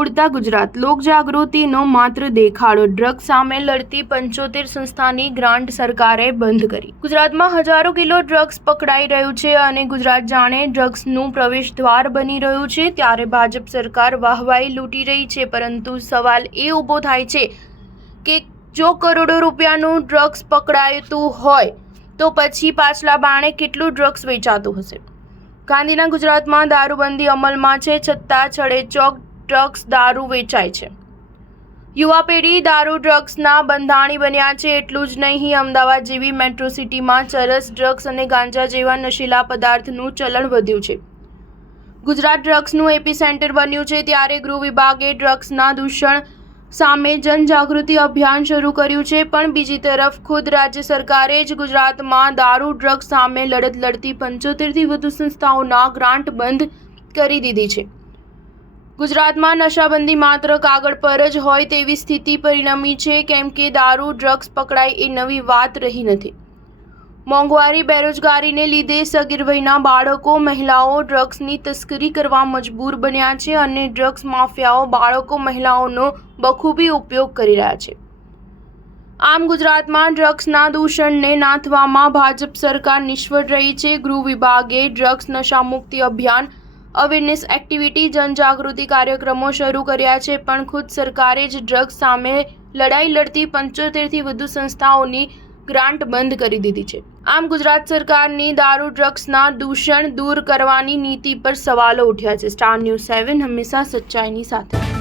ઉડતા ગુજરાત લોકજાગૃતિનો માત્ર દેખાડો, ડ્રગ્સ સામે લડતી 75 સંસ્થાની ગ્રાન્ટ સરકારે બંધ કરી. ગુજરાતમાં હજારો કિલો ડ્રગ્સ પકડાઈ રહ્યું છે અને ગુજરાત જાણે ડ્રગ્સનું પ્રવેશ દ્વાર બની રહ્યું છે. ત્યારે ભાજપ સરકાર વાહવાઈ લૂંટી રહી છે, પરંતુ સવાલ એ ઊભો થાય છે કે જો કરોડો રૂપિયાનું ડ્રગ્સ પકડાતું હોય તો પછી પાછલા બાણે કેટલું ડ્રગ્સ વેચાતું હશે. ગાંધીના ગુજરાતમાં દારૂબંધી અમલમાં છે, છતાં છડેચોક ડ્રગ્સ દારૂ વેચાય છે. યુવા પેઢી દારૂ ડ્રગ્સના બંધાણી બન્યા છે. એટલું જ નહીં, અમદાવાદ જેવી મેટ્રો સિટીમાં ચરસ, ડ્રગ્સ અને ગાંજા જેવા નશીલા પદાર્થનું ચલણ વધ્યું છે. ગુજરાત ડ્રગ્સનું એપીસેન્ટર બન્યું છે. ત્યારે ગૃહ વિભાગે ડ્રગ્સના દૂષણ સામે જનજાગૃતિ અભિયાન શરૂ કર્યું છે. પણ બીજી તરફ ખુદ રાજ્ય સરકારે જ ગુજરાતમાં દારૂ ડ્રગ્સ સામે લડત લડતી 75થી વધુ સંસ્થાઓના ગ્રાન્ટ બંધ કરી દીધી છે. ગુજરાતમાં નશાબંધી માત્ર કાગળ પર જ હોય તેવી સ્થિતિ પરિણમી છે, કેમ કે દારૂ ડ્રગ્સ પકડાય એ નવી વાત રહી નથી. મોંઘવારી, બેરોજગારીને લીધે સગીર વયના બાળકો, મહિલાઓ ડ્રગ્સની તસ્કરી કરવા મજબૂર બન્યા છે અને ડ્રગ્સ માફિયાઓ બાળકો, મહિલાઓનો બખૂબી ઉપયોગ કરી રહ્યા છે. આમ ગુજરાતમાં ડ્રગ્સના દૂષણને નાથવામાં ભાજપ સરકાર નિષ્ફળ રહી છે. ગૃહ વિભાગે ડ્રગ્સ નશામુક્તિ અભિયાન, અવેરનેસ એક્ટિવિટી, જનજાગૃતિ કાર્યક્રમો શરૂ કર્યા છે, પણ ખુદ સરકારે જ ડ્રગ્સ સામે લડાઈ લડતી 75થી વધુ સંસ્થાઓની ગ્રાન્ટ બંધ કરી દીધી છે. આમ ગુજરાત સરકારની દારૂ ડ્રગ્સના દૂષણ દૂર કરવાની નીતિ પર સવાલો ઉઠ્યા છે. સ્ટાર ન્યૂઝ 7 હંમેશા સચ્ચાઈની સાથે.